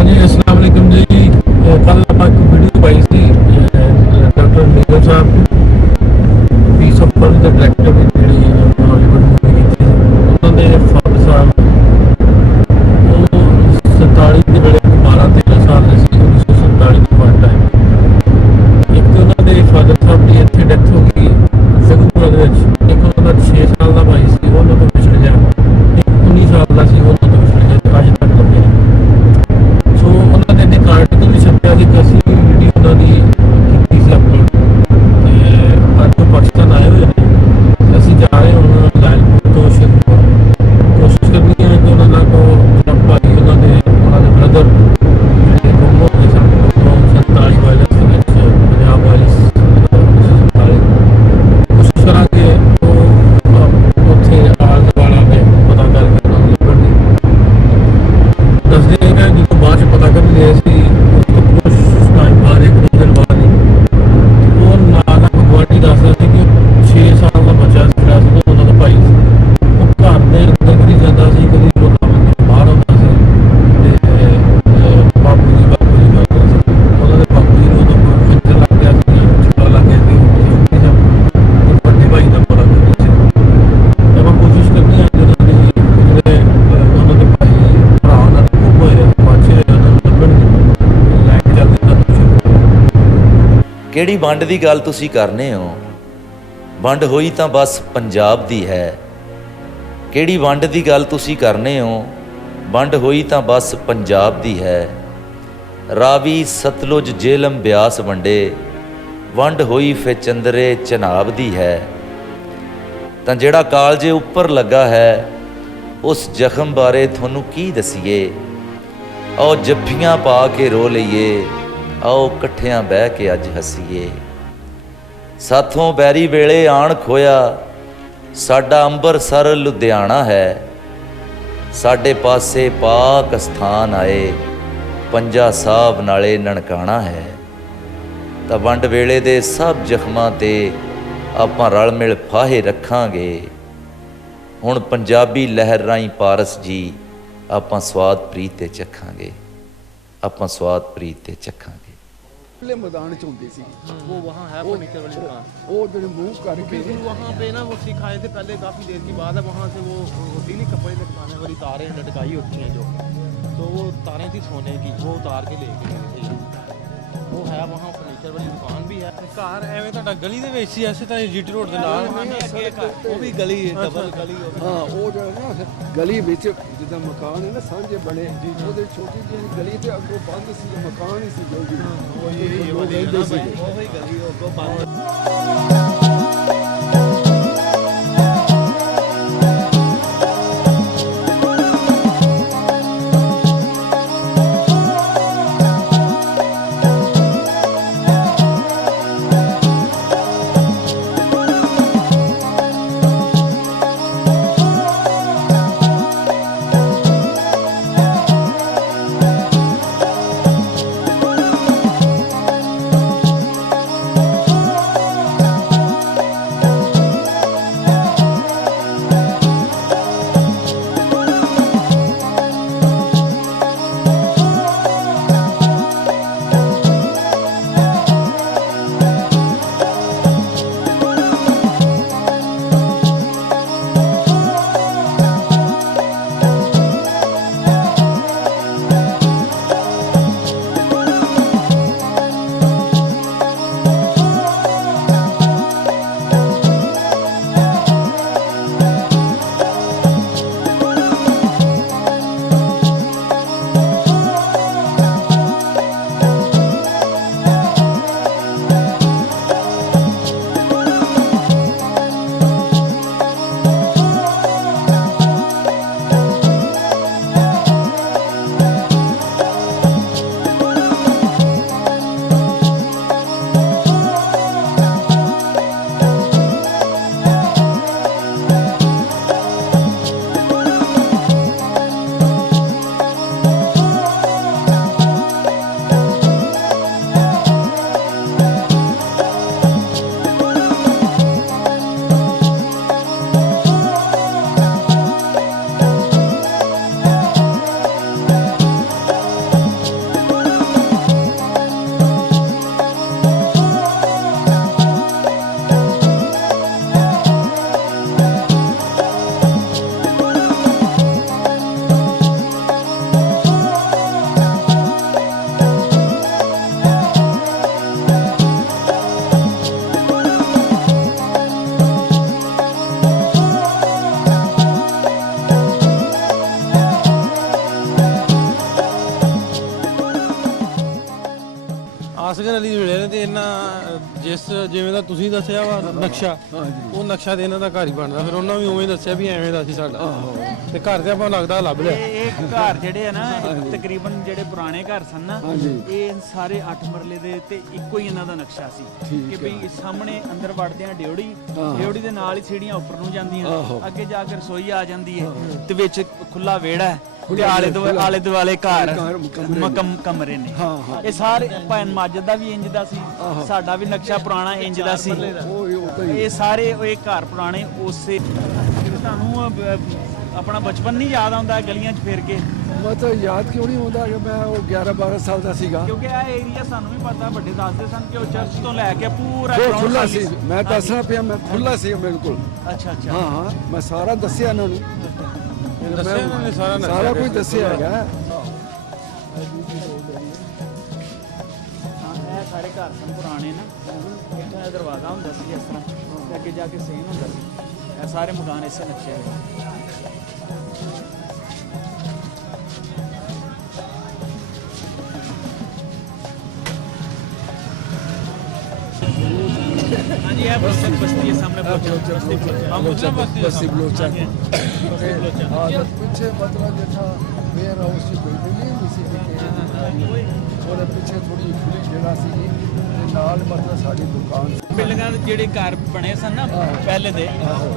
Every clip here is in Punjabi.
हाँ जी, अस्सलाम वालेकुम जी। कल ਆਪਾਂ ਇੱਕ video Bhai C doctor Neeraj Sahib piece of world ਦੇ ਡਾਇਰੈਕਟਰ ਦੀ ਜਿਹੜੀ ਹਾਲੀਵੁੱਡ ਮੂਵੀ ਕੀਤੀ ਸੀ। ਉਹਨਾਂ ਦੇ ਫਾਦਰ ਸਾਹਿਬ ਉਹ 47 ਦੇ ਵੇਲੇ 12-13 ਸਾਲ ਦੇ ਸੀ। 1947 ਦੀ ਬਾਤ ਹੈ। ਇੱਕ ਉਹਨਾਂ ਦੇ ਫਾਦਰ ਸਾਹਿਬ ਦੀ ਇੱਥੇ ਡੈਥ ਹੋ ਗਈ ਜਗਤਪੁਰਾ ਦੇ ਵਿੱਚ। ਇੱਕ ਉਹਨਾਂ ਦਾ 6 ਸਾਲ ਦਾ ਭਾਈ ਸੀ, ਉਹਨਾਂ ਤੋਂ ਵਿਛੜ ਗਿਆ। ਇੱਕ 19 ਸਾਲ ਦਾ ਸੀ, ਉਹਨਾਂ ਤੋਂ ਵਿਛੜ ਗਿਆ। ਅੱਜ ਤੱਕ ਲੱਭਿਆ। ਸੋ ਉਹਨਾਂ ਦੇ ਕਾਰਡ ਤੋਂ ਵੀ ਛੱਪਿਆ ਸੀ ਕਿ ਅਸੀਂ ਵੀਡੀਓ ਉਹਨਾਂ ਦੀ ਕੀਤੀ ਸੀ ਅਪਲੋਡ। ਅਤੇ ਅੱਜ ਤੋਂ ਪਾਕਿਸਤਾਨ ਆਏ ਹੋਏ ਨੇ। ਅਸੀਂ ਜਾ ਰਹੇ ਹੁਣ ਲਾਇਲਪੁਰ ਤੋਂ ਸ਼ਿਰਪੁਰ। ਕੋਸ਼ਿਸ਼ ਕਰਨੀ ਹੈ ਕਿ ਉਹਨਾਂ ਨਾਲ ਜਿਹੜਾ ਭਾਈ ਉਹਨਾਂ ਦੇ ਬ੍ਰਦਰ ਜਿਹੜੇ ਗੁੰਮ ਹੋ ਗਏ ਸਨ 1947 ਵਾਇਲੈਂਸ ਦੇ ਵਿੱਚ, ਪੰਜਾਬ ਵਾਇਲੈਂਸ 1947। ਕੋਸ਼ਿਸ਼ ਕਰਾਂਗੇ ਉਹ ਉੱਥੇ ਆਲ ਦੁਆਲਾ ਦੇ ਪਤਾ ਕਰਕੇ ਉਹਨਾਂ ਨੂੰ ਲੱਭਣ ਦੀ। ਦੱਸਦੇ ਹੈਗਾ ਜਦੋਂ ਬਾਅਦ 'ਚ ਪਤਾ ਕਰ ਲਿਆ ਸੀ ਉਸ ਤੋਂ ਕੁਛ ਟਾਈਮ ਬਾਅਦ, ਇੱਕ ਦੋ ਦਿਨ ਬਾਅਦ ਹੀ ਉਹ ਨਾਲ ਗੁਆਂਢੀ ਦੱਸਦਾ ਸੀ ਕਿ 6 ਸਾਲ ਦਾ ਬੱਚਾ ਜਿਹੜਾ ਸੀ ਉਹਨਾਂ ਦਾ ਭਾਈ ਸੀ। ਉਹ ਘਰ ਦੇ ਅੰਦਰ ਕਦੀ ਜਾਂਦਾ ਸੀ, ਕਦੀ ਬਾਹਰ ਆਉਂਦਾ ਸੀ ਅਤੇ ਬਾਪੂ ਜੀ ਕਰਦਾ ਸੀ। ਉਹਨਾਂ ਦੇ ਬਾਪੂ ਜੀ ਨੂੰ ਉਦੋਂ ਖੰਜਰ ਲੱਗ ਗਿਆ ਸੀ, ਛੁਰਾ ਲੱਗ ਗਿਆ ਸੀ। ਵੱਡੇ ਭਾਈ ਦਾ ਪਤਾ ਕਰਨੀ ਸੀ। ਅਤੇ ਆਪਾਂ ਕੋਸ਼ਿਸ਼ ਕਰਨੀ ਹੈ ਜਦੋਂ ਜਿਹੜੇ ਉਹਨਾਂ ਦੇ ਭਾਈ ਭਰਾ ਉਹਨਾਂ ਦੇ ਗੁੰਮ ਹੋਏ ਬੱਚੇ ਉਹਨਾਂ ਨੂੰ ਲੱਭਣ ਦੀ ਲੈ ਕੇ ਚੱਲਦੇ ਤੁਹਾਨੂੰ। ਕਿਹੜੀ ਵੰਡ ਦੀ ਗੱਲ ਤੁਸੀਂ ਕਰਨੇ ਹੋ? ਵੰਡ ਹੋਈ ਤਾਂ ਬਸ ਪੰਜਾਬ ਦੀ ਹੈ। ਕਿਹੜੀ ਵੰਡ ਦੀ ਗੱਲ ਤੁਸੀਂ ਕਰਨੇ ਹੋ? ਵੰਡ ਹੋਈ ਤਾਂ ਬਸ ਪੰਜਾਬ ਦੀ ਹੈ। ਰਾਵੀ ਸਤਲੁਜ ਜੇਹਲਮ ਬਿਆਸ ਵੰਡੇ, ਵੰਡ ਹੋਈ ਫੇ ਚੰਦਰੇ ਚਨਾਬ ਦੀ ਹੈ। ਤਾਂ ਜਿਹੜਾ ਕਾਲਜੇ ਉੱਪਰ ਲੱਗਾ ਹੈ ਉਸ ਜ਼ਖਮ ਬਾਰੇ ਤੁਹਾਨੂੰ ਕੀ ਦਸੀਏ। ਆਓ ਜੱਫੀਆਂ ਪਾ ਕੇ ਰੋ ਲਈਏ, ਆਓ ਇਕੱਠਿਆਂ ਬਹਿ ਕੇ ਅੱਜ ਹੱਸੀਏ। ਸਾਥੋਂ ਬੈਰੀ ਵੇਲੇ ਆਣ ਖੋਇਆ, ਸਾਡਾ ਅੰਬਰਸਰ ਲੁਧਿਆਣਾ ਹੈ। ਸਾਡੇ ਪਾਸੇ ਪਾਕ ਸਥਾਨ ਆਏ, ਪੰਜਾ ਸਾਹਿਬ ਨਾਲੇ ਨਨਕਾਣਾ ਹੈ। ਤਾਂ ਵੰਡ ਵੇਲੇ ਦੇ ਸਭ ਜ਼ਖਮਾਂ 'ਤੇ ਆਪਾਂ ਰਲ ਮਿਲ ਫਾਹੇ ਰੱਖਾਂਗੇ। ਹੁਣ ਪੰਜਾਬੀ ਲਹਿਰ ਰਾਹੀਂ ਪਾਰਸ ਜੀ ਆਪਾਂ ਸਵਾਦ ਪ੍ਰੀਤ 'ਤੇ ਚੱਖਾਂਗੇ। ਆਪਾਂ ਸਵਾਦ ਪ੍ਰੀਤ 'ਤੇ ਚੱਖਾਂਗੇ। खुले मैदान च होती सी वो वहाँ है फर्नीचर वाली दुकान। वो जो मूव करके बिल्कुल वहाँ पे ना वो सिखाए थे पहले, काफ़ी देर की बात है। वहाँ से वो होती नहीं कपड़े की दुकानें वाली तारें लटकाई होती हैं जो, तो वो तारें थी सोने की, वो उतार के लेके गए थे। वो है वहाँ फर्नीचर वाली दुकान भी है। ਘਰ ਐਵੇਂ ਤੁਹਾਡਾ ਗਲੀ ਦੇ ਵਿੱਚ ਹੀ ਐਸੇ ਤਾਂ ਜੀਟੀ ਰੋਡ ਦੇ ਨਾਲ वो भी गली है, डबल गली हो गई। हाँ वो जो है ना गली बिच जिदा मकान है ना सांझे बने ਉਹਦੇ छोटी जी गली ते अगों बंद सी मकान ही सी जो भी वो यही रहंदे सी। वही गली हो बंद। ਅਸਗਰ ਅਲੀ ਮਿਲੇ ਨੇ ਤੇ ਇਹਨਾਂ ਜਿਸ ਜਿਵੇਂ ਦਾ ਤੁਸੀਂ ਦੱਸਿਆ ਵਾ ਨਕਸ਼ਾ, ਹਾਂਜੀ। ਉਹ ਨਕਸ਼ਾ ਤੇ ਇਹਨਾਂ ਦਾ ਘਰ ਹੀ ਬਣਦਾ। ਫਿਰ ਉਹਨਾਂ ਵੀ ਉਵੇਂ ਦੱਸਿਆ ਵੀ ਐਵੇਂ ਦਾ ਸੀ ਸਾਡਾ, ਆਹੋ ਤੇ ਘਰ ਤੇ ਆਪਾਂ ਲੱਗਦਾ ਲੱਭ ਲਿਆ। ਇਹ ਘਰ ਜਿਹੜੇ ਆ ਨਾ ਤਕਰੀਬਨ ਜਿਹੜੇ ਪੁਰਾਣੇ ਘਰ ਸਨ ਨਾ, ਹਾਂਜੀ। ਇਹ ਸਾਰੇ 8 ਮਰਲੇ ਦੇ ਤੇ ਇੱਕੋ ਹੀ ਇਹਨਾਂ ਦਾ ਨਕਸ਼ਾ ਸੀ ਠੀਕ ਕਿ ਵੀ ਸਾਹਮਣੇ ਅੰਦਰ ਵੜਦੇ ਆ ਡਿਉੜੀ, ਹਾਂ। ਡਿਉੜੀ ਦੇ ਨਾਲ ਹੀ ਸੀੜੀਆਂ ਉੱਪਰ ਨੂੰ ਜਾਂਦੀਆਂ, ਆਹੋ। ਅੱਗੇ ਜਾ ਕੇ ਰਸੋਈ ਆ ਜਾਂਦੀ ਹੈ ਤੇ ਵਿੱਚ ਖੁੱਲਾ ਵਿਹੜਾ ਹੈ ਤੇ ਖੁੱਲ੍ਹਾ ਆਲੇ ਦੁਆਲੇ ਘਰ ਕਮਰੇ ਨੇ। ਕਮਰੇ ਨੇ। ਹਾਂ, ਹਾਂ। ਇਹ ਸਾਰੇ ਭੈਣ ਮਾਜਦ ਦਾ ਵੀ ਇੰਜ ਦਾ ਸੀ, ਆਹੋ। ਸਾਡਾ ਵੀ ਨਕਸ਼ਾ ਪੁਰਾਣਾ ਇੰਜ ਦਾ ਸੀ। ਉਹ ਤਾਂ ਹੀ ਇਹ ਸਾਰੇ ਇਹ ਘਰ ਪੁਰਾਣੇ ਉਸੇ। ਤੁਹਾਨੂੰ ਆਪਣਾ ਬਚਪਨ ਨਹੀਂ ਯਾਦ ਆਉਂਦਾ ਗਲੀਆਂ 'ਚ ਫਿਰ ਕੇ? ਮਤਲਬ ਯਾਦ ਕਿਉਂ ਨਹੀਂ ਆਉਂਦਾ ਕਿ ਮੈਂ ਉਹ 11-12 ਸਾਲ ਦਾ ਸੀਗਾ। ਕਿਉਂਕਿ ਇਹ ਏਰੀਆ ਸਾਨੂੰ ਵੀ ਪਤਾ, ਵੱਡੇ ਦੱਸਦੇ ਸਨ ਕਿ ਉਹ ਚਰਚ ਤੋਂ ਲੈ ਕੇ ਪੂਰਾ ਉਹ ground ਖੁੱਲਾ ਖਾਲੀ ਸੀ, ਮੈਂ ਦੱਸਣਾ ਪਿਆ, ਮੈਂ ਖੁੱਲਾ ਸੀ ਬਿਲਕੁਲ। ਅੱਛਾ ਅੱਛਾ। ਹਾਂ ਹਾਂ, ਮੈਂ ਸਾਰਾ ਦੱਸਿਆ ਇਹਨਾਂ ਨੂੰ, ਦੱਸਿਆ ਇਹਨਾਂ ਨੇ ਸਾਰਾ ਨਕਸ਼ਾ ਸਾਰਾ ਕੁਝ ਦੱਸਿਆ ਹੈਗਾ। ਹਾਂ, ਇਹ ਸਾਰੇ ਘਰ ਸਨ ਪੁਰਾਣੇ ਨਾ, ਇੱਥੋਂ ਇਹ ਦਰਵਾਜ਼ਾ ਹੁੰਦਾ ਸੀ ਇਸ ਤਰ੍ਹਾਂ ਤੇ ਅੱਗੇ ਜਾ ਕੇ ਸੇਨ ਹੁੰਦਾ ਸੀ। ਇਹ ਸਾਰੇ ਮਕਾਨ ਇਸੇ ਨਕਸ਼ੇ ਦੇ। हाँ जी, बस्ती है सामने बस्ती बलोचा ਪਿੱਛੇ ਮਤਲਬ ਜਿਹੜਾ ਵੇਅਰ ਹਾਊਸ ਦੀ ਬਿਲਡਿੰਗ ਨਹੀਂ ਸੀ ਉਹਦੇ ਪਿੱਛੇ ਥੋੜੀ ਖੁੱਲੀ ਜਗ੍ਹਾ ਸੀ ਤੇ ਨਾਲ ਮਤਲਬ ਸਾਡੀ ਦੁਕਾਨ ਸੀ। ਬਿਲਡਿੰਗਾਂ ਦੇ ਜਿਹੜੇ ਘਰ ਬਣੇ ਸਨ ਨਾ ਪਹਿਲੇ ਦੇ,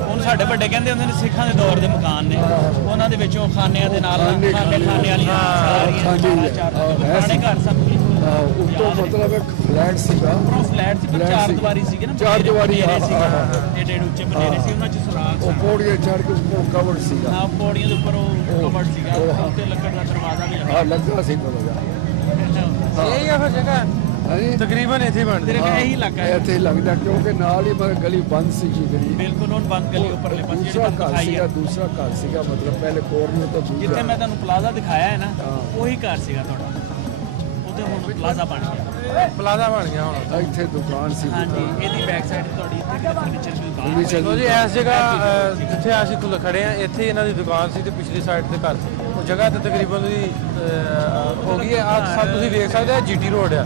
ਹੁਣ ਸਾਡੇ ਵੱਡੇ ਕਹਿੰਦੇ ਹੁੰਦੇ ਨੇ ਸਿੱਖਾਂ ਦੇ ਦੌਰ ਦੇ ਮਕਾਨ ਨੇ, ਉਹਨਾਂ ਦੇ ਵਿੱਚੋਂ ਖਾਨਿਆਂ ਦੇ ਨਾਲ ਖਾਣੇ ਵਾਲੀਆਂ ਸਾਰੀਆਂ ਪੁਰਾਣੇ ਘਰ ਸਨ। ਉੱਤੋਂ ਮਤਲਬ ਇੱਕ ਫਲੈਟ ਸੀਗਾ, ਉੱਪਰੋਂ ਫਲੈਟ ਸੀ ਪਰ ਚਾਰ ਦੀਵਾਰੀ ਸੀਗੇ ਨਾ, ਚਾਰ ਦੀਵਾਰੀ ਏਡੇ ਉੱਚੇ ਬਨੇਰੇ ਸੀ, ਉਹਨਾਂ 'ਚ ਸੁਰਾਖ ਉਹ ਸਨ। ਪੌੜੀਆਂ ਚੜ੍ਹ ਕੇ ਉੱਪਰ ਕਵਰ ਸੀਗਾ। ਹਾਂ, ਪੌੜੀਆਂ ਦੇ ਉੱਪਰ ਉਹ ਕਵਰਡ ਸੀਗਾ, ਉੱਤੇ ਲੱਕੜ ਦਾ ਦਰਵਾਜ਼ਾ ਵੀ ਲੱਗਾ। ਹਾਂ ਲੱਗਾ ਸੀ ਕੋਲ ਇਹੀ ਆ ਫਿਰ ਜਗ੍ਹਾ ਹਾਂਜੀ ਤਕਰੀਬਨ ਇੱਥੇ ਹੀ ਬਣਦੀ। ਤੇਰੇ ਕੋਲ ਇਹੀ ਇਲਾਕਾ ਹੈ ਇੱਥੇ ਲੱਗਦਾ ਕਿਉਂਕਿ ਨਾਲ ਹੀ ਮਤਲਬ ਗਲੀ ਬੰਦ ਸੀਗੀ ਜਿਹੜੀ। ਬਿਲਕੁਲ। ਹੁਣ ਬੰਦ ਗਲੀ ਉੱਪਰਲੇ ਪਾਸੇ ਜਿਹੜੀ ਦੂਸਰਾ ਤੁਹਾਨੂੰ ਘਰ ਦਿਖਾਈ ਸੀਗਾ, ਹੈ, ਦੂਸਰਾ ਘਰ ਸੀਗਾ ਮਤਲਬ ਪਹਿਲੇ ਕੋਰਨਰ ਤੋਂ ਜਿੱਥੇ ਦੂਸਰਾ। ਮੈਂ ਤੁਹਾਨੂੰ ਪਲਾਜ਼ਾ ਦਿਖਾਇਆ ਹੈ ਨਾ, ਹਾਂ। ਉਹੀ ਘਰ ਸੀਗਾ ਤੁਹਾਡਾ, ਉਹਦੇ ਹੁਣ ਪਲਾਜ਼ਾ ਬਣ ਗਿਆ। ਪਲਾਜ਼ਾ ਬਣ ਗਿਆ ਹੁਣ। ਇੱਥੇ ਦੁਕਾਨ ਸੀ। ਹਾਂਜੀ, ਇਹਦੀ ਬੈਕ ਸਾਈਡ ਤੁਹਾਡੀ ਇੱਥੇ ਫਰਨੀਚਰ ਦੀ ਦੁਕਾਨ Furniture ਲੋ ਜੀ ਇਸ ਜਗ੍ਹਾ ਜਿੱਥੇ ਅਸੀਂ ਖੁੱਲ੍ਹ ਖੜੇ ਆ, ਇੱਥੇ ਇਹਨਾਂ ਦੀ ਦੁਕਾਨ ਸੀ ਤੇ ਪਿਛਲੀ ਸਾਈਡ ਤੇ ਘਰ ਸੀ। ਉਹ ਜਗ੍ਹਾ ਤੇ ਤਕਰੀਬਨ ਉਹਦੀ ਹੋ ਗਈ ਹੈ। ਆਹ ਸਭ ਤੁਸੀਂ ਵੇਖ ਸਕਦੇ ਆ ਜੀਟੀ ਰੋਡ ਆ,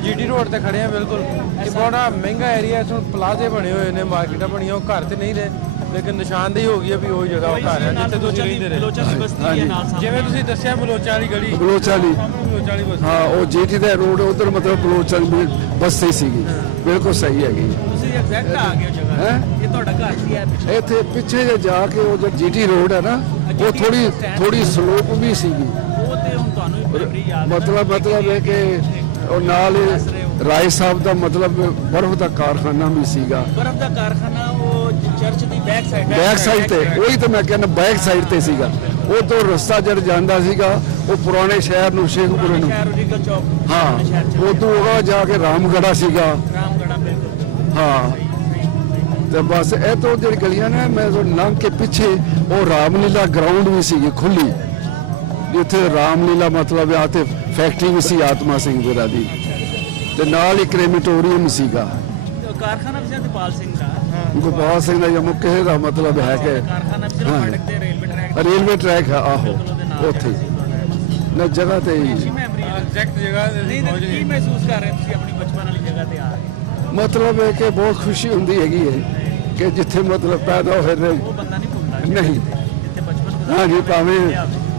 ਜੀਟੀ ਰੋਡ ਤੇ ਖੜੇ ਆ ਬਿਲਕੁਲ। ਇਹ ਬੜਾ ਮਹਿੰਗਾ ਏਰੀਆ, ਇਸ ਨੂੰ ਪਲਾਜ਼ੇ ਬਣੇ ਹੋਏ ਨੇ, ਮਾਰਕੀਟਾਂ ਬਣੀਆਂ, ਉਹ ਘਰ ਤੇ ਨਹੀਂ ਨੇ ਲੇਕਿਨ ਨਿਸ਼ਾਨਦੇਹੀ ਹੋ ਗਈ ਹੈ ਵੀ ਉਹੀ ਜਗ੍ਹਾ ਉਹ ਘਰ ਹੈ ਜਿੱਥੇ ਤੁਸੀਂ ਰਹਿੰਦੇ ਰਹੇ। ਬਲੋਚਾ ਦੀ ਬਸਤੀ ਹੈ ਨਾਲ ਸਾਹਮਣੇ। ਜਿਵੇਂ ਤੁਸੀਂ ਦੱਸਿਆ ਬਲੋਚਾ ਵਾਲੀ ਗਲੀ, ਬਲੋਚਾ ਵਾਲੀ। ਬਲੋਚਾ ਵਾਲੀ ਬਸਤੀ। ਹਾਂ, ਉਹ ਜੀਟੀ ਦਾ ਰੋਡ ਉਧਰ ਮਤਲਬ ਬਲੋਚਾ ਦੀ ਬਸਤੀ ਸੀਗੀ। ਬਿਲਕੁਲ ਸਹੀ ਹੈਗੀ। ਤੁਸੀਂ ਐਗਜ਼ੈਕਟ ਆ ਗਏ ਹੋ ਜਗ੍ਹਾ ਹੈਂ? ਇਹ ਤੁਹਾਡਾ ਘਰ ਸੀ ਇਹ ਪਿੱਛੇ। ਇੱਥੇ ਪਿੱਛੇ ਜੇ ਜਾ ਕੇ ਉਹ ਜੋ ਜੀਟੀ ਰੋਡ ਹੈ ਨਾ, ਉਹ ਥੋੜੀ ਸਲੋਪ ਵੀ ਸੀਗੀ। ਉਹ ਤੇ ਹੁਣ ਤੁਹਾਨੂੰ ਵੀ ਮੈਮਰੀ ਯਾਦ ਹੈ ਨਾ? ਮਤਲਬ ਹੈ ਕਿ ਉਹ ਨਾਲ ਰਾਏ ਸਾਹਿਬ ਦਾ ਮਤਲਬ ਬਰਫ਼ ਦਾ ਕਾਰਖਾਨਾ ਵੀ ਸੀਗਾ ਬਰਫ਼ ਦਾ ਕਾਰਖਾਨਾ, ਉਹ ਚਰਚ ਦੀ ਬੈਕ ਸਾਈਡ ਤੇ। ਉਹੀ ਤਾਂ ਮੈਂ ਕਹਿੰਦਾ ਬੈਕ ਸਾਈਡ ਤੇ ਸੀਗਾ। ਉਹ ਤੋਂ ਰਸਤਾ ਜੜ ਜਾਂਦਾ ਸੀਗਾ ਉਹ ਪੁਰਾਣੇ ਸ਼ਹਿਰ ਨੂੰ, ਸ਼ੇਖਪੁਰੇ ਨੂੰ। ਸ਼ਹਿਰ ਰੀਗਲ ਚੌਕ। ਹਾਂ, ਉਹ ਤੋਂ ਉਹ ਜਾ ਕੇ ਰਾਮਗੜਾ ਸੀਗਾ। ਰਾਮਗੜਾ ਬਿਲਕੁਲ। ਹਾਂ, ਤੇ ਬਸ ਇਹ ਤੋਂ ਜਿਹੜੀ ਗਲੀਆਂ ਨੇ, ਮੈਂ ਲੰਘ ਕੇ ਪਿੱਛੇ ਉਹ ਰਾਮਲੀਲਾ ਗਰਾਊਂਡ ਵੀ ਸੀਗੀ ਖੁੱਲੀ, ਜਿੱਥੇ ਰਾਮਲੀਲਾ ਮਤਲਬ ਆ ਤੇ ਫੈਕਟਰੀ ਵੀ ਸੀ ਆਤਮਾ ਸਿੰਘ ਵੀਰਾ ਦੀ, ਤੇ ਨਾਲ ਹੀ ਕ੍ਰੇਮੇਟੋਰੀਅਮ ਸੀਗਾ ਕਾਰਖਾਨਾ ਵੀ ਸੀ ਗੋਪਾਲ ਸਿੰਘ ਦਾ। ਗੋਪਾਲ ਸਿੰਘ ਦਾ ਜਾਂ ਮੁੱਕੇ ਦਾ ਮਤਲਬ ਹੈ ਕਿ ਕਾਰਖਾਨਾ ਵੀ ਸਿਰਫ ਫੜਕ ਤੇ ਰੇਲਵੇ ਟਰੈਕ ਰੇਲਵੇ ਟਰੈਕ ਹੈ। ਆਹੋ, ਉੱਥੇ ਨਾ ਜਗ੍ਹਾ ਤੇ ਹੀ। ਮੈਮਰੀ ਐਗਜ਼ੈਕਟ ਜਗ੍ਹਾ ਤੇ ਨਹੀਂ ਤਾਂ ਕੀ ਮਹਿਸੂਸ ਕਰ ਰਹੇ ਹੋ ਤੁਸੀਂ ਆਪਣੀ ਬਚਪਨ ਵਾਲੀ ਜਗ੍ਹਾ ਤੇ ਆ ਕੇ? ਮਤਲਬ ਹੈ ਕਿ ਬਹੁਤ ਖੁਸ਼ੀ ਹੁੰਦੀ ਹੈਗੀ ਹੈ ਕਿ ਜਿੱਥੇ ਮਤਲਬ ਪੈਦਾ ਹੋਏ ਨੇ। ਉਹ ਬੰਦਾ ਨਹੀਂ ਭੁੱਲਦਾ ਨਹੀਂ। ਜਿੱਥੇ ਬਚਪਨ ਗੁਜ਼ਾਰਿਆ ਹਾਂਜੀ, ਹੋਵੇ।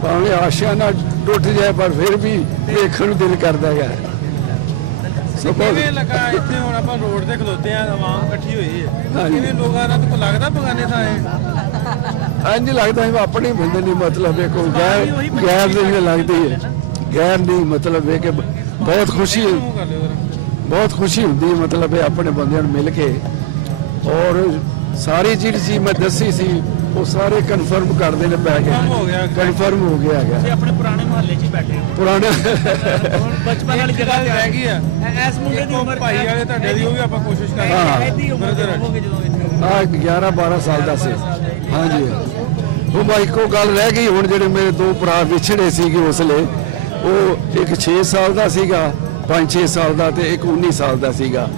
ਭਾਵੇਂ ਆਸ਼ਿਆਂ ਨਾਲ ਟੁੱਟ ਜਾਏ ਪਰ ਫਿਰ ਵੀ ਵੇਖਣ ਨੂੰ ਦਿਲ ਕਰਦਾ ਹੈਗਾ। ਕਿਵੇਂ ਲੱਗਾ ਇੱਥੇ ਹੁਣ ਆਪਾਂ ਰੋਡ ਤੇ ਖਲੋਤੇ ਆ, ਆਵਾਮ ਇਕੱਠੀ ਹੋਈ ਹੈ, ਹਾਂਜੀ। ਕਿਵੇਂ ਲੋਕਾਂ ਦਾ ਕੋਈ ਲੱਗਦਾ ਬਗਾਨੇ ਥਾਂ ਹੈ? ਇੰਝ ਲੱਗਦਾ ਹੈ ਆਪਣੇ ਬੰਦੇ ਨਹੀਂ, ਮਤਲਬ ਹੈ ਕੋਈ ਗੈਰ ਨਹੀਂ ਲੱਗਦੀ ਹੈ। ਗੈਰ ਨਹੀਂ ਮਤਲਬ ਹੈ ਕਿ ਬਹੁਤ ਖੁਸ਼ੀ ਹੁੰਦੀ ਹੈ ਮਤਲਬ ਹੈ ਆਪਣੇ ਬੰਦਿਆਂ ਨੂੰ ਮਿਲ ਕੇ। ਔਰ ਸਾਰੀ ਜਿਹੜੀ ਚੀਜ਼ ਮੈਂ ਦੱਸੀ ਸੀ ਉਹ ਸਾਰੇ ਕਨਫਰਮ ਕਰਦੇ ਨੇ ਪੈ Confirm ਹੋ ਗਿਆ। ਕੇ। ਕਨਫਰਮ ਹੋ ਗਿਆ ਹੈਗਾ। ਤੁਸੀਂ ਆਪਣੇ ਪੁਰਾਣੇ ਮੁਹੱਲੇ 'ਚ ਹੀ ਬੈਠੇ ਹੋ। ਪੁਰਾਣੇ ਹੁਣ ਬਚਪਨ ਵਾਲੀ ਜਗ੍ਹਾ ਤੇ ਰਹਿ ਗਈ ਆ। ਇਸ ਮੁੰਡੇ ਦੀ ਉਮਰ ਭਾਈ ਵਾਲੇ ਤੁਹਾਡੇ ਦੀ ਉਹ ਵੀ ਆਪਾਂ ਕੋਸ਼ਿਸ਼ ਹਾਂ। ਕਰਾਂਗੇ। ਐਦੀ ਉਮਰ ਦੇ ਹੋਵੋਗੇ ਜਦੋਂ ਇੱਥੇ। ਆ 11-12 ਸਾਲ ਦਾ ਸੀ। ਹਾਂਜੀ, ਉਹ ਮੈਂ ਇੱਕੋ ਗੱਲ ਰਹਿ ਗਈ ਹੁਣ, ਜਿਹੜੇ ਮੇਰੇ ਦੋ ਭਰਾ ਵਿਛੜੇ ਸੀਗੇ ਉਸਲੇ, ਉਹ ਇੱਕ 6 ਸਾਲ ਦਾ ਸੀਗਾ, 5-6 ਸਾਲ ਦਾ, ਤੇ ਇੱਕ 19 ਸਾਲ ਦਾ ਸੀਗਾ।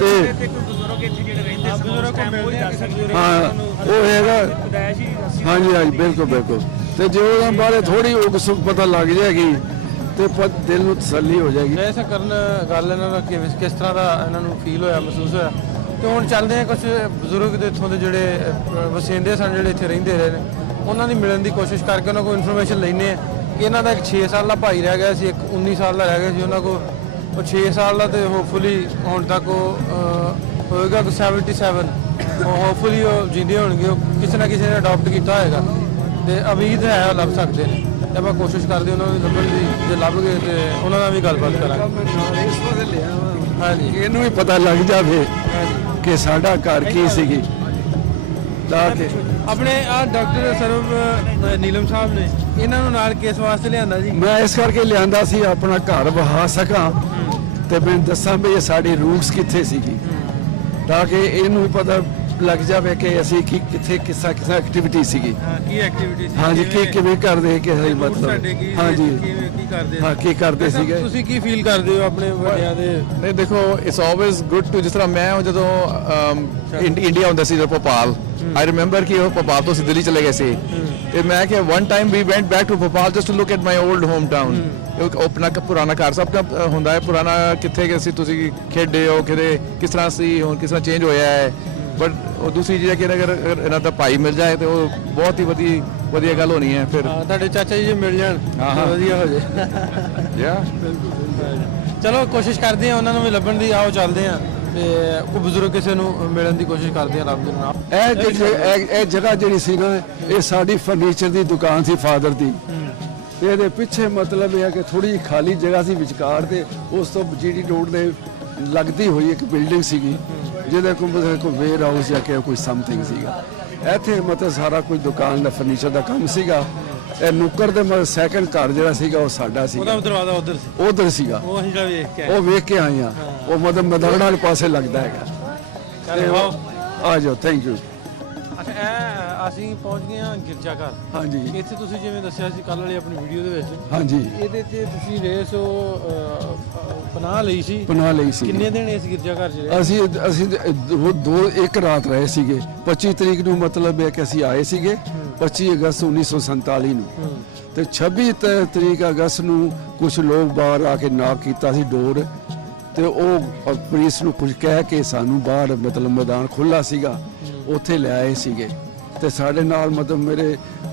ਤੇ ਕੋਈ ਬਜ਼ੁਰਗ ਇੱਥੇ ਜਿਹੜੇ ਰਹਿੰਦੇ ਸੀ ਬਜ਼ੁਰਗ ਉਸ time ਮਿਲਦੇ ਉਹ ਆ, ਦੱਸ ਸਕਦੇ ਹਾਂ, ਉਹ ਹੈਗਾ। ਪੈਦਾਇਸ਼ ਹੀ ਅਸੀਂ ਹਾਂਜੀ ਬਿਲਕੁਲ। ਤੇ ਜੇ ਉਹਨਾਂ ਬਾਰੇ ਥੋੜੀ ਉਗ ਸੁਗ ਪਤਾ ਲੱਗ ਜਾਏਗੀ ਤੇ ਦਿਲ ਨੂੰ ਤਸੱਲੀ ਹੋ ਜਾਏਗੀ। ਵੈਸੇ ਕਰਨ ਗੱਲ ਇਹਨਾਂ ਦਾ ਕਿਸ ਤਰ੍ਹਾਂ ਦਾ ਇਹਨਾਂ ਨੂੰ ਫੀਲ ਹੋਇਆ, ਮਹਿਸੂਸ ਹੋਇਆ। ਤੇ ਹੁਣ ਚੱਲਦੇ ਆ ਕੁਝ ਬਜ਼ੁਰਗ ਦੇ ਇੱਥੋਂ ਦੇ ਜਿਹੜੇ ਵਸਿੰਦੇ ਸਨ, ਜਿਹੜੇ ਇੱਥੇ ਰਹਿੰਦੇ ਰਹੇ ਨੇ, ਉਹਨਾਂ ਦੀ ਮਿਲਣ ਦੀ ਕੋਸ਼ਿਸ਼ ਕਰਕੇ ਉਹਨਾਂ ਕੋਲ ਇਨਫੋਰਮੇਸ਼ਨ ਲੈਂਦੇ ਆ ਕਿ ਇਹਨਾਂ ਦਾ ਇੱਕ 6 ਸਾਲ ਦਾ ਭਾਈ ਰਹਿ ਗਿਆ ਸੀ, ਇੱਕ 19 ਸਾਲ ਦਾ ਰਹਿ ਗਿਆ ਸੀ ਉਹਨਾਂ ਕੋਲ। ਉਹ 6 ਸਾਲ ਦਾ ਤੇ ਹੋਪਫੁਲੀ ਹੁਣ ਤੱਕ ਉਹ ਹੋਏਗਾ 77, ਹੋਪਫੁਲੀ ਉਹ ਜਿੰਦੇ ਹੋਣਗੇ, ਉਹ ਕਿਸੇ ਨਾ ਕਿਸੇ ਨੇ ਅਡਾਪਟ ਕੀਤਾ ਹੋਏਗਾ ਤੇ ਉਮੀਦ ਹੈ ਉਹ ਲੱਭ ਸਕਦੇ ਨੇ। ਤੇ ਆਪਾਂ ਕੋਸ਼ਿਸ਼ ਕਰਦੇ ਉਹਨਾਂ ਨੂੰ ਲੱਭਣ ਦੀ, ਜੇ ਲੱਭ ਗਏ ਤੇ ਉਹਨਾਂ ਨਾਲ ਵੀ ਗੱਲਬਾਤ ਕਰਾਂਗੇ। ਇਸ ਵਾਰ ਲਿਆ ਹਾਂਜੀ, ਇਹਨੂੰ ਵੀ ਪਤਾ ਲੱਗ ਜਾਵੇ ਕਿ ਸਾਡਾ ਘਰ ਕੀ ਸੀਗੀ, ਤਾਂ ਕਿ ਆਪਣੇ ਆ ਡਾਕਟਰ ਸਰਵ ਨੀਲਮ ਸਾਹਿਬ ਨੇ ਇਹਨਾਂ ਨੂੰ ਨਾਲ ਕਿਸ ਵਾਸਤੇ ਲਿਆਂਦਾ ਜੀ? ਮੈਂ ਇਸ ਕਰਕੇ ਲਿਆਂਦਾ ਸੀ ਆਪਣਾ ਘਰ ਵਹਾ ਸਕਾਂ ਤੇ ਮੈਂ ਦੱਸਾਂ ਵੀ ਇਹ ਸਾਡੀ ਰੂਟਸ ਕਿੱਥੇ ਸੀਗੀ, ਤਾਂ ਕਿ ਇਹਨੂੰ ਵੀ ਪਤਾ ਲੱਗ ਜਾਵੇ ਕਿ ਅਸੀਂ ਕਿੱਥੇ ਕਿਸ ਐਕਟੀਵਿਟੀ ਸੀਗੀ। ਕੀ ਐਕਟੀਵਿਟੀ ਸੀ? ਹਾਂਜੀ, ਕਿਵੇਂ ਕਰਦੇ ਕਿ ਮਤਲਬ ਹਾਂਜੀ ਕੀ ਕਰਦੇ? ਹਾਂ, ਕੀ ਕਰਦੇ ਸੀਗੇ। ਤੁਸੀਂ ਕੀ ਫੀਲ ਕਰਦੇ ਹੋ ਆਪਣੇ ਵੱਡਿਆਂ ਦੇ? ਨਹੀਂ ਦੇਖੋ, ਇਟਸ ਆਲਵੇਜ਼ ਗੁੱਡ ਟੂ, ਜਿਸ ਤਰ੍ਹਾਂ ਮੈਂ ਜਦੋਂ ਇੰਡੀਆ ਹੁੰਦਾ ਸੀ, ਜਦੋਂ ਭੋਪਾਲ, ਆਈ ਰਿਮੈਂਬਰ ਕਿ ਉਹ ਭੋਪਾਲ ਤੋਂ ਅਸੀਂ ਦਿੱਲੀ ਚਲੇ ਗਏ ਸੀ, ਤੇ ਮੈਂ ਕਿ ਵਨ ਟਾਈਮ ਵੀ went back to Bhopal just to look at my old home town. ਉਹ ਆਪਣਾ ਪੁਰਾਣਾ ਘਰ ਸਭ ਦਾ ਹੁੰਦਾ ਹੈ, ਪੁਰਾਣਾ ਕਿੱਥੇ ਗਏ ਸੀ, ਤੁਸੀਂ ਖੇਡੇ ਹੋ, ਕਿਤੇ ਕਿਸ ਤਰ੍ਹਾਂ ਸੀ, ਹੁਣ ਕਿਸ ਤਰ੍ਹਾਂ ਚੇਂਜ ਹੋਇਆ ਹੈ। ਬਟ ਉਹ ਦੂਸਰੀ ਚੀਜ਼ ਹੈ ਕਿ ਅਗਰ ਇਹਨਾਂ ਦਾ ਭਾਈ ਮਿਲ ਜਾਏ ਤੇ ਉਹ ਬਹੁਤ ਹੀ ਵਧੀਆ ਗੱਲ ਹੋਣੀ ਹੈ। ਫਿਰ ਤੁਹਾਡੇ ਚਾਚਾ ਜੀ ਜੇ ਮਿਲ ਜਾਣ ਤਾਂ ਵਧੀਆ ਹੋ ਜਾਏ। ਯਾ ਚਲੋ ਕੋਸ਼ਿਸ਼ ਕਰਦੇ ਆ ਉਹਨਾਂ ਨੂੰ ਵੀ ਲੱਭਣ ਦੀ। ਆਓ ਚੱਲਦੇ ਆ ਤੇ ਕੋਈ ਬਜ਼ੁਰਗ ਕਿਸੇ ਨੂੰ ਮਿਲਣ ਦੀ ਕੋਸ਼ਿਸ਼ ਕਰਦੇ ਆ ਰੱਬ ਦੇ ਨਾਲ। ਇਹ ਜਗ੍ਹਾ ਜਿਹੜੀ ਸੀ ਨਾ, ਇਹ ਸਾਡੀ ਫਰਨੀਚਰ ਦੀ ਦੁਕਾਨ ਸੀ ਫਾਦਰ ਦੀ, ਤੇ ਇਹਦੇ ਪਿੱਛੇ ਮਤਲਬ ਇਹ ਹੈ ਕਿ ਥੋੜੀ ਜਿਹੀ ਖਾਲੀ ਜਗ੍ਹਾ ਸੀ ਵਿਚਕਾਰ, ਤੇ ਉਸ ਤੋਂ ਜੀਡੀ ਰੋਡ ਦੇ ਲੱਗਦੀ ਹੋਈ ਇੱਕ ਬਿਲਡਿੰਗ ਸੀਗੀ ਜਿਹਦੇ ਕੋਲ ਕੋਈ ਵੇਅਰ ਹਾਊਸ ਜਾਂ ਕੋਈ ਸਮਥਿੰਗ ਸੀਗਾ। ਇੱਥੇ ਮਤਲਬ ਸਾਰਾ ਕੁਝ ਦੁਕਾਨ ਦਾ ਫਰਨੀਚਰ ਦਾ ਕੰਮ ਸੀਗਾ। ਇਹ ਨੁੱਕਰ ਦੇ ਮਤਲਬ ਸੈਕੰਡ ਘਰ ਜਿਹੜਾ ਸੀਗਾ ਉਹ ਸਾਡਾ ਸੀ, ਉਹਦਾ ਦਰਵਾਜ਼ਾ ਉਧਰ ਸੀ, ਉਧਰ ਸੀਗਾ, ਉਹ ਅਸੀਂ ਵੇਖ ਕੇ ਆਏ। ਉਹ ਵੇਖ ਕੇ ਆਏ ਆ। ਉਹ ਮਤਲਬ ਮਦਰਨਾ ਵਾਲੇ ਪਾਸੇ ਲੱਗਦਾ ਹੈਗਾ। ਆਓ ਆ ਜਾਓ, ਥੈਂਕ ਯੂ। ਅੱਛਾ, ਇਹ ਅਸੀਂ ਪਹੁੰਚ ਗਏ ਹਾਂ ਗਿਰਜਾ ਘਰ। ਹਾਂਜੀ ਇੱਥੇ ਤੁਸੀਂ ਜਿਵੇਂ ਦੱਸਿਆ ਸੀ ਕੱਲ ਵਾਲੀ ਆਪਣੀ ਵੀਡੀਓ ਦੇ ਵਿੱਚ, ਹਾਂਜੀ, ਇਹਦੇ ਤੇ ਤੁਸੀਂ ਰੇਸ ਪਨਾਹ ਲਈ ਸੀ। ਪਨਾਹ ਲਈ ਸੀ। ਕਿੰਨੇ ਦਿਨ ਇਸ ਗਿਰਜਾ ਘਰ 'ਚ ਰਹੇ? ਅਸੀਂ ਇੱਕ ਰਾਤ ਰਹੇ ਸੀਗੇ। 25 ਤਰੀਕ ਨੂੰ ਮਤਲਬ ਹੈ ਕਿ ਅਸੀਂ ਆਏ ਸੀਗੇ, 25 ਅਗਸਤ 1947 ਨੂੰ, ਤੇ 26 ਤਰੀਕ ਅਗਸਤ ਨੂੰ ਕੁਝ ਲੋਕ ਬਾਹਰ ਆ ਕੇ ਨਾਕ ਕੀਤਾ ਸੀ ਡੋਰ, ਤੇ ਉਹ ਪੁਲਿਸ ਨੂੰ ਕੁਝ ਕਹਿ ਕੇ ਸਾਨੂੰ ਬਾਹਰ ਮਤਲਬ ਮੈਦਾਨ ਖੁੱਲਾ ਸੀਗਾ ਉੱਥੇ ਲੈ ਆਏ ਸੀਗੇ। ਤੇ ਸਾਡੇ ਨਾਲ ਮਤਲਬ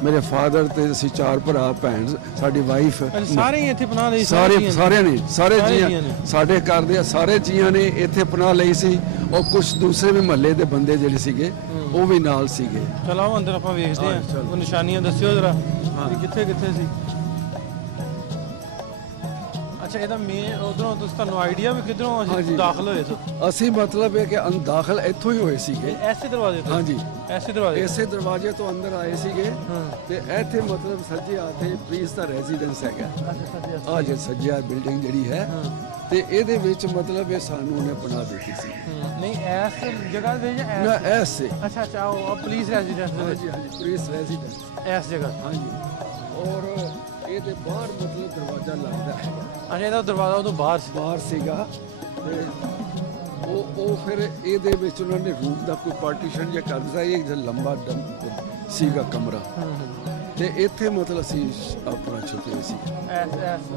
ਮੇਰੇ ਫਾਦਰ ਤੇ ਅਸੀਂ 4 ਭਰਾ, ਭੈਣ, ਸਾਡੀ ਵਾਈਫ, ਸਾਰੇ ਹੀ ਇੱਥੇ ਪਨਾਹ ਲਈ? ਸਾਰਿਆਂ ਨੇ ਸਾਰੇ ਜੀਆਂ ਜੀਆਂ ਨੇ। ਸਾਡੇ ਘਰ ਦੇ ਸਾਰੇ ਜੀਆਂ ਨੇ ਇੱਥੇ ਪਨਾਹ ਲਈ ਸੀ, ਔਰ ਕੁਝ ਦੂਸਰੇ ਵੀ ਮਹੱਲੇ ਦੇ ਬੰਦੇ ਜਿਹੜੇ ਸੀਗੇ ਉਹ ਵੀ ਨਾਲ ਸੀਗੇ। ਚਲੋ ਅੰਦਰ ਆਪਾਂ ਵੇਖਦੇ ਹਾਂ, ਉਹ ਨਿਸ਼ਾਨੀਆਂ ਦੱਸਿਓ ਜਰਾ ਕਿੱਥੇ ਕਿੱਥੇ ਸੀ। ਅੱਛਾ, ਇਹਦਾ ਮੇਨ ਉਧਰੋਂ ਤੁਹਾਨੂੰ ਆਈਡੀਆ ਵੀ ਕਿਧਰੋਂ ਅਸੀਂ ਦਾਖਲ ਹੋਏ ਸੀ? ਅਸੀਂ ਮਤਲਬ ਹੈ ਕਿ ਦਾਖਲ ਇੱਥੋਂ ਹੀ ਹੋਏ ਸੀਗੇ, ਐਸੇ ਦਰਵਾਜ਼ੇ ਤੋਂ? ਹਾਂਜੀ, ਐਸੇ ਦਰਵਾਜ਼ੇ। ਇਸੇ ਦਰਵਾਜ਼ੇ ਤੋਂ ਅੰਦਰ ਆਏ ਸੀਗੇ, ਤੇ ਇੱਥੇ ਮਤਲਬ ਸੱਜੇ ਹੱਥੇ ਪ੍ਰੀਸ ਦਾ ਰੈਜ਼ੀਡੈਂਸ ਹੈਗਾ। ਆ ਜੇ ਸੱਜਿਆ ਬਿਲਡਿੰਗ ਜਿਹੜੀ ਹੈ, ਤੇ ਇਹਦੇ ਵਿੱਚ ਮਤਲਬ ਇਹ ਸਾਨੂੰ ਉਹਨੇ ਬਣਾ ਦਿੱਤੀ ਸੀ। ਨਹੀਂ, ਇਸ ਜਗ੍ਹਾ ਦੇ ਜਾਂ ਨਾ ਐਸੇ, ਅੱਛਾ ਅੱਛਾ, ਉਹ ਪੁਲਿਸ ਰੈਜ਼ੀਡੈਂਸ ਦੇ ਵਿੱਚ? ਹਾਂਜੀ, ਪ੍ਰੀਸ ਰੈਜ਼ੀਡੈਂਸ ਇਸ ਜਗ੍ਹਾ? ਹਾਂਜੀ। ਔਰ ਇਹਦੇ ਬਾਹਰ ਮਤਲਬ ਦਰਵਾਜ਼ਾ ਲੱਗਦਾ ਹੈ। ਅੱਛਾ, ਇਹਦਾ ਦਰਵਾਜ਼ਾ ਉਹ ਤੋਂ ਬਾਹਰ ਸੀਗਾ, ਤੇ ਉਹ ਫਿਰ ਇਹਦੇ ਵਿੱਚ ਉਹਨਾਂ ਨੇ ਰੂਮ ਦਾ ਕੋਈ ਪਾਰਟੀਸ਼ਨ ਜਿਹਾ ਕਰ ਦਿੱਤਾ। ਇਹ ਲੰਬਾ ਸੀਗਾ ਕਮਰਾ, ਤੇ ਇੱਥੇ ਮਤਲਬ ਅਸੀਂ ਆਪਣਾ ਛੁਪੇ ਹੋਏ ਸੀ।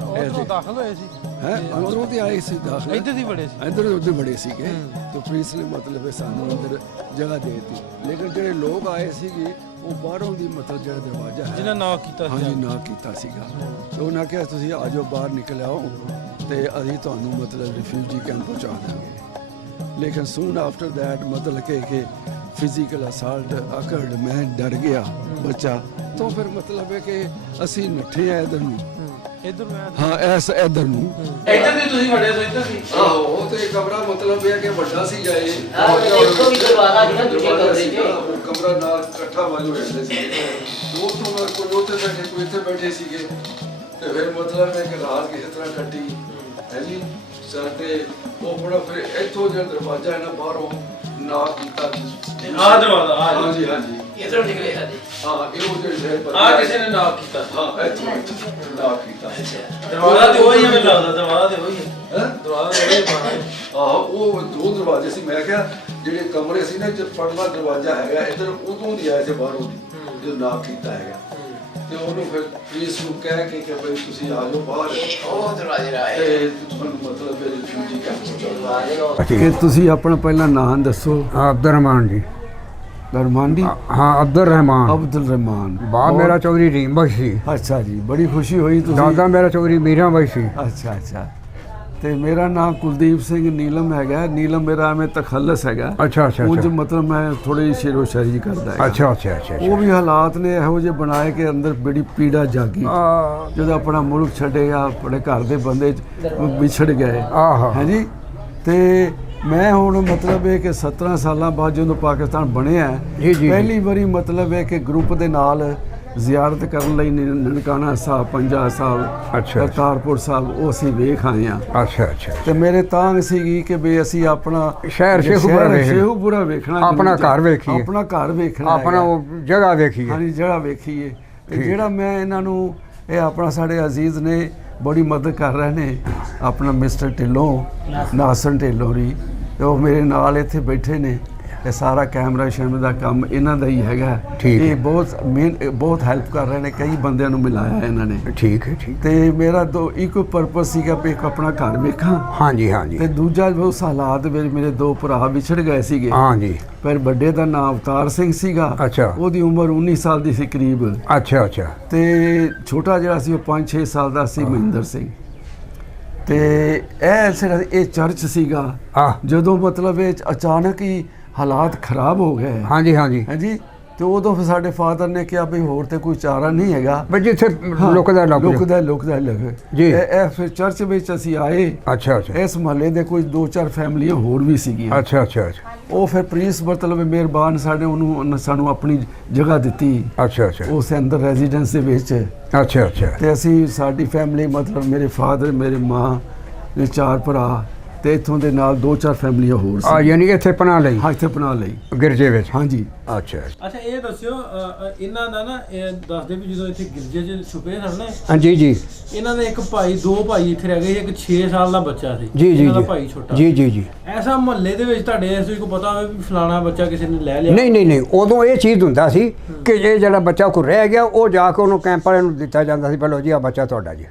ਉਧਰੋਂ ਦਾਖਲ ਹੋਏ ਸੀ? ਹੈ, ਅੰਦਰੋਂ ਤੇ ਆਏ ਸੀ ਦਾਖਲ, ਇੱਧਰ ਦੀ ਬੜੇ ਸੀ? ਇੱਧਰ ਉੱਧਰ ਬੜੇ ਸੀਗੇ, ਤੇ ਪੁਲਿਸ ਨੇ ਮਤਲਬ ਸਾਨੂੰ ਅੰਦਰ ਜਗ੍ਹਾ ਦੇ ਦਿੱਤੀ। ਲੇਕਿਨ ਜਿਹੜੇ ਲੋਕ ਆਏ ਸੀਗੇ ਉਹ ਬਾਹਰੋਂ ਦੀ ਮਤਲਬ ਜਿਹੜਾ ਦਰਵਾਜ਼ਾ ਹੈ, ਜਿਹਨਾਂ ਨਾਕ ਕੀਤਾ ਸੀ? ਹਾਂਜੀ, ਨਾਕ ਕੀਤਾ ਸੀਗਾ। ਤੇ ਉਹਨਾਂ ਕਿਹਾ ਤੁਸੀਂ ਆ ਜਾਓ, ਬਾਹਰ ਨਿਕਲ ਆਓ, ਤੇ ਅਸੀਂ ਤੁਹਾਨੂੰ ਮਤਲਬ ਰਿਫਿਊਜੀ ਕੈਂਪ ਪਹੁੰਚਾ ਦਾਂਗੇ। ਲੇਕਿਨ ਸੂਨ ਆਫਟਰ ਦੈਟ ਮਤਲਬ ਕਿ ਫਿਜ਼ੀਕਲ ਅਸਾਲਟ ਅਕਰਡ, ਮੈਂ ਡਰ ਗਿਆ ਬੱਚਾ, ਤੋਂ ਫਿਰ ਮਤਲਬ ਹੈ ਕਿ ਅਸੀਂ ਨੱਠੇ ਆ ਇਧਰ ਨੂੰ। ਇੱਧਰ ਮੈਂ ਹਾਂ, ਇੱਧਰ ਨੂੰ। ਇੱਧਰ ਵੀ ਤੁਸੀਂ ਵੜੇ ਸੋ? ਇੱਧਰ ਸੀ? ਆਹੋ, ਉਹ ਤੇ ਕਮਰਾ ਮਤਲਬ ਇਹ ਹੈ ਕਿ ਵੱਡਾ ਸੀ ਜਾਏ, ਦੇਖੋ ਵੀ ਦਰਵਾਜ਼ਾ ਜਿਹੜਾ ਦੂਜੇ ਕਮਰੇ 'ਚ ਕਮਰਾ ਨਾਲ ਇਕੱਠਾ ਵਾਲ ਹੋ ਜਾਂਦੇ ਸੀ। ਉਹ ਤੋਂ ਕੋਈ ਉੱਥੇ ਬੈਠੇ, ਕੋਈ ਇੱਥੇ ਬੈਠੇ ਸੀਗੇ, ਤੇ ਫਿਰ ਮਤਲਬ ਹੈ ਕਿ ਰਾਤ ਕਿਸੇ ਤਰ੍ਹਾਂ ਕੱਟੀ ਹੈ ਜੀ। ਸਾਡੇ ਉਹ ਬੜਾ ਫਿਰ ਇੱਥੋਂ ਜਿਹੜਾ ਦਰਵਾਜ਼ਾ ਹੈ ਨਾ ਬਾਹਰੋਂ ਨਾਕ ਕੀਤਾ। ਆਹ ਦਰਵਾਜ਼ਾ? ਹਾਂਜੀ ਹਾਂਜੀ, ਇਧਰੋਂ ਨਿਕਲੇ ਸਾਡੇ। ਹਾਂ, ਇਹ ਉਹ ਜਿਹੜੇ ਆਹ ਕਿਸੇ ਨੇ ਨਾਕ ਕੀਤਾ? ਹਾਂ, ਇੱਥੋਂ ਨਾਕ ਕੀਤਾ। ਦਰਵਾਜ਼ਾ ਤੇ ਉਹੀ ਹੈ, ਮੈਨੂੰ ਲੱਗਦਾ ਦਰਵਾਜ਼ਾ ਤੇ ਉਹੀ ਹੈ। ਹੈ, ਦਰਵਾਜ਼ਾ ਤੇ ਉਹੀ ਹੈ। ਆਹੋ, ਉਹ 2 ਦਰਵਾਜ਼ੇ ਸੀ। ਮੈਂ ਕਿਹਾ ਜਿਹੜੇ ਕਮਰੇ ਸੀ ਨਾ, ਜੇ ਪਰਲਾ ਦਰਵਾਜ਼ਾ ਹੈਗਾ ਇੱਧਰ, ਉਦੋਂ ਦੀ ਆਏ ਸੀ ਬਾਹਰੋਂ ਦੀ, ਜੋ ਨਾਕ ਕੀਤਾ ਹੈਗਾ। ਤੇ ਉਹਨੂੰ ਫਿਰ ਪੁਲਿਸ ਨੂੰ ਕਹਿ ਕੇ ਕਿ ਬਈ ਤੁਸੀਂ ਆ ਜਾਓ ਬਾਹਰ ਉਹ ਦਰਵਾਜ਼ੇ ਰਾਏ ਤੇ ਤੁਹਾਨੂੰ ਮਤਲਬ ਰਿਫਿਊਜੀ ਕਰ कि तुसी अपना पहला नाम दसो। अब्दुल रहमान जी। रहमान जी? हाँ अब्दुल रहमान। अब्दुल रहमान। बाप मेरा चौधरी रीम बख्श सी। अच्छा जी, बड़ी खुशी हुई। दादा मेरा चौधरी मीरा बख्श सी। अच्छा अच्छा। ਤੇ ਮੇਰਾ ਨਾਮ ਕੁਲਦੀਪ ਸਿੰਘ ਨੀਲਮ ਹੈਗਾ। ਨੀਲਮ ਮੇਰਾ ਐਵੇਂ ਤਖੱਲਸ ਹੈਗਾ। ਅੱਛਾ ਅੱਛਾ। ਉਂਝ ਮਤਲਬ ਮੈਂ ਥੋੜੀ ਸ਼ੇਰੋ ਸ਼ਾਇਰੀ ਕਰਦਾ ਹਾਂ। ਅੱਛਾ ਅੱਛਾ ਅੱਛਾ। ਉਹ ਵੀ ਹਾਲਾਤ ਨੇ ਇਹੋ ਜਿਹੇ ਬਣਾਏ ਕਿ ਅੰਦਰ ਬੜੀ ਪੀੜਾ ਜਾਗੀ ਜਦੋਂ ਆਪਣਾ ਮੁਲਕ ਛੱਡਿਆ, ਆਪਣੇ ਘਰ ਦੇ ਬੰਦੇ ਵਿਛੜ ਗਏ। ਹਾਂਜੀ। ਤੇ ਮੈਂ ਹੁਣ ਮਤਲਬ ਇਹ ਕਿ 17 ਸਾਲਾਂ ਬਾਅਦ ਜਦੋਂ ਪਾਕਿਸਤਾਨ ਬਣਿਆ ਪਹਿਲੀ ਵਾਰੀ ਮਤਲਬ ਇਹ ਕਿ ਗਰੁੱਪ ਦੇ ਨਾਲ ਜ਼ਿਆਰਤ ਕਰਨ ਲਈ ਨਨਕਾਣਾ ਸਾਹਿਬ, ਪੰਜਾ ਸਾਹਿਬ, ਕਰਤਾਰਪੁਰ ਸਾਹਿਬ ਉਹ ਅਸੀਂ ਵੇਖ ਆਏ ਹਾਂ। ਅੱਛਾ ਅੱਛਾ। ਤੇ ਮੇਰੇ ਤਾਂਘ ਸੀਗੀ ਕਿ ਵੀ ਅਸੀਂ ਆਪਣਾ ਸ਼ਹਿਰ ਸ਼ੇਖੂਪੁਰਾ ਵੇਖਣਾ, ਆਪਣਾ ਘਰ ਵੇਖੀਏ, ਆਪਣਾ ਘਰ ਵੇਖਣਾ, ਆਪਣਾ ਉਹ ਜਗ੍ਹਾ ਵੇਖੀਏ। ਹਾਂਜੀ, ਜਗ੍ਹਾ ਵੇਖੀਏ। ਜਿਹੜਾ ਮੈਂ ਇਹਨਾਂ ਨੂੰ ਇਹ ਆਪਣਾ ਸਾਡੇ ਅਜ਼ੀਜ਼ ਨੇ ਬੜੀ ਮਦਦ ਕਰ ਰਹੇ ਨੇ, ਆਪਣਾ ਮਿਸਟਰ ਢਿੱਲੋਂ, ਨਾਸਰ ਢਿੱਲੋਂ ਜੀ, ਉਹ ਮੇਰੇ ਨਾਲ ਇੱਥੇ ਬੈਠੇ ਨੇ। ਇਹ ਸਾਰਾ ਕੈਮਰਾ ਸ਼ੈਮ ਦਾ ਕੰਮ ਇਹਨਾਂ ਦਾ ਹੀ ਹੈਗਾ। ਇਹ ਬਹੁਤ ਹੈਲਪ ਕਰ ਰਹੇ ਨੇ, ਕਈ ਬੰਦਿਆਂ ਨੂੰ ਮਿਲਾਇਆ ਇਹਨਾਂ ਨੇ। ਠੀਕ ਹੈ ਠੀਕ। ਤੇ ਮੇਰਾ ਇੱਕੋ ਪਰਪਸ ਸੀਗਾ ਵੀ ਇੱਕ ਆਪਣਾ ਘਰ ਵੇਖਾਂ। ਹਾਂਜੀ ਹਾਂਜੀ। ਤੇ ਦੂਜਾ ਉਸ ਹਾਲਾਤ ਵਿੱਚ ਮੇਰੇ 2 ਭਰਾ ਵਿਛੜ ਗਏ ਸੀਗੇ। ਹਾਂਜੀ। ਪਰ ਵੱਡੇ ਦਾ ਨਾਮ ਅਵਤਾਰ ਸਿੰਘ ਸੀਗਾ। ਅੱਛਾ। ਉਹਦੀ ਉਮਰ 19 ਸਾਲ ਦੀ ਸੀ ਕਰੀਬ। ਅੱਛਾ ਅੱਛਾ। ਤੇ ਛੋਟਾ ਜਿਹੜਾ ਸੀ ਉਹ 5-6 ਸਾਲ ਦਾ ਸੀ, ਮਹਿੰਦਰ ਸਿੰਘ। ਤੇ ਇਹ ਚਰਚ ਸੀਗਾ। ਜਦੋਂ ਮਤਲਬ ਇਹ ਅਚਾਨਕ ਹੀ ਹਾਲਾਤ ਖਰਾਬ ਹੋ ਗਏ। ਹਾਂਜੀ ਹਾਂਜੀ ਹਾਂਜੀ। ਤੇ ਉਦੋਂ ਫਿਰ ਸਾਡੇ ਫਾਦਰ ਨੇ ਕਿਹਾ ਵੀ ਹੋਰ ਤੇ ਕੋਈ ਚਾਰਾ ਨਹੀਂ ਹੈਗਾ, ਬਈ ਜਿੱਥੇ ਲੁਕਦਾ ਲੱਗੇ ਜੀ। ਇਹ ਫਿਰ ਚਰਚ ਵਿੱਚ ਅਸੀਂ ਆਏ। ਅੱਛਾ ਅੱਛਾ। ਇਸ ਮਹੱਲੇ ਦੇ ਕੋਈ 2-4 ਫੈਮਲੀਆਂ ਹੋਰ ਵੀ ਸੀਗੀਆਂ। ਅੱਛਾ ਅੱਛਾ ਅੱਛਾ। ਉਹ ਫਿਰ ਪ੍ਰੀਸ ਮਤਲਬ ਮਿਹਰਬਾਨ ਸਾਨੂੰ ਆਪਣੀ ਜਗ੍ਹਾ ਦਿੱਤੀ। ਅੱਛਾ ਅੱਛਾ। ਉਸ ਅੰਦਰ ਰੈਜ਼ੀਡੈਂਸ ਦੇ ਵਿੱਚ। ਅੱਛਾ ਅੱਛਾ। ਤੇ ਅਸੀਂ ਸਾਡੀ ਫੈਮਲੀ ਮਤਲਬ ਮੇਰੇ ਫਾਦਰ, ਮੇਰੇ ਮਾਂ ਦੇ 4 ਭਰਾ ਤੇ ਇੱਥੋਂ ਦੇ ਨਾਲ 2-4 ਫੈਮਲੀਆਂ ਹੋਰ ਸੀ। ਯਾਨੀ ਕਿ ਇੱਥੇ ਪਨਾਹ ਲਈ? ਹਾਂ, ਇੱਥੇ ਪਨਾਹ ਲਈ ਗਿਰਜੇ ਵਿੱਚ। ਹਾਂਜੀ। ਅੱਛਾ ਅੱਛਾ। ਇਹ ਦੱਸਿਓ ਇਹਨਾਂ ਦਾ ਨਾ, ਇਹ ਦੱਸਦੇ ਵੀ ਜਦੋਂ ਇੱਥੇ ਗਿਰਜੇ 'ਚ ਛੁਪੇ ਸਨ ਨਾ। ਹਾਂਜੀ ਜੀ। ਇਹਨਾਂ ਦੇ ਇੱਕ ਭਾਈ, 2 ਭਾਈ ਇੱਥੇ ਰਹਿ ਗਏ। ਇੱਕ 6 ਸਾਲ ਦਾ ਬੱਚਾ ਸੀ। ਜੀ ਜੀ ਇਹਨਾਂ ਦਾ ਭਾਈ ਛੋਟਾ। ਜੀ ਜੀ ਜੀ। ਐਸਾ ਮੁਹੱਲੇ ਦੇ ਵਿੱਚ ਤੁਹਾਡੇ ਇਸ ਕੋਈ ਪਤਾ ਹੋਵੇ ਵੀ ਫਲਾਣਾ ਬੱਚਾ ਕਿਸੇ ਨੇ ਲੈ ਲਿਆ? ਨਹੀਂ ਨਹੀਂ ਨਹੀਂ, ਉਦੋਂ ਇਹ ਚੀਜ਼ ਹੁੰਦਾ ਸੀ ਕਿ ਇਹ ਜਿਹੜਾ ਬੱਚਾ ਕੋਈ ਰਹਿ ਗਿਆ ਉਹ ਜਾ ਕੇ ਉਹਨੂੰ ਕੈਂਪ ਵਾਲਿਆਂ ਨੂੰ ਦਿੱਤਾ ਜਾਂਦਾ ਸੀ, ਭਲੋ ਜੀ ਆ ਬੱਚਾ ਤੁਹਾਡਾ ਜੀ।